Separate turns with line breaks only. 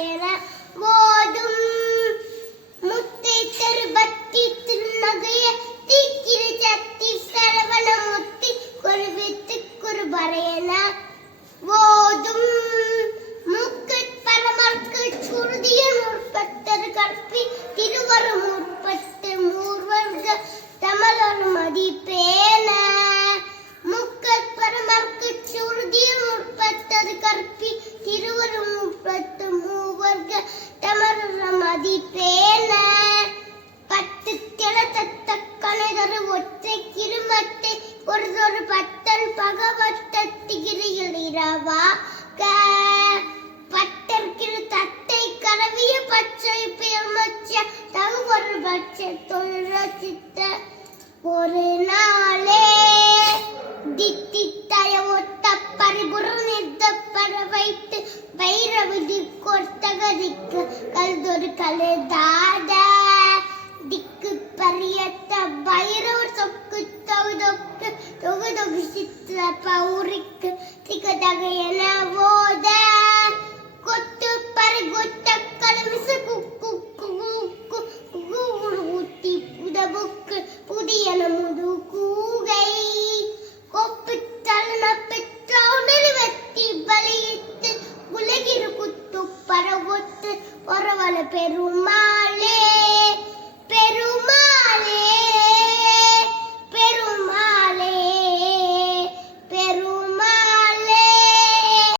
பயண போதும் முத்தை தருபத்தி திருநகைய தீக்கிர சக்தி சரவண முத்தி குருவித்து குருபரையன போதும் உற்பத்தது கற்பி ஒருதொரு ஒற்றை கிருமத்தை ஒருதொரு பத்தல் பகவத்த திகிரியிலிரவா பட்டர்கிரு தத்தை கரவிய பச்சை பெருமச்ச தகு ஒரு பச்சை தொழில ஒரு நாளே தித்தித்தய ஒத்த பரிபுரு நிறுத்த பர வைத்து வைரவிதி கொர்த்தகதிக்கு கல்தொரு கலை தாத. திக்கு பரியத்த தொகுதொகு சித்திர பௌரிக்கு திகதக என போத கொத்து பரி கொத்த கலமிசு குக்கு குக்கு குக்கு ஊட்டி புதபுக்கு புதிய முது கூகை கொப்பு தலன பெற்றோனில் வெட்டி பலியிட்டு உலகிரு குத்து பரவொத்து பரவல பெருமா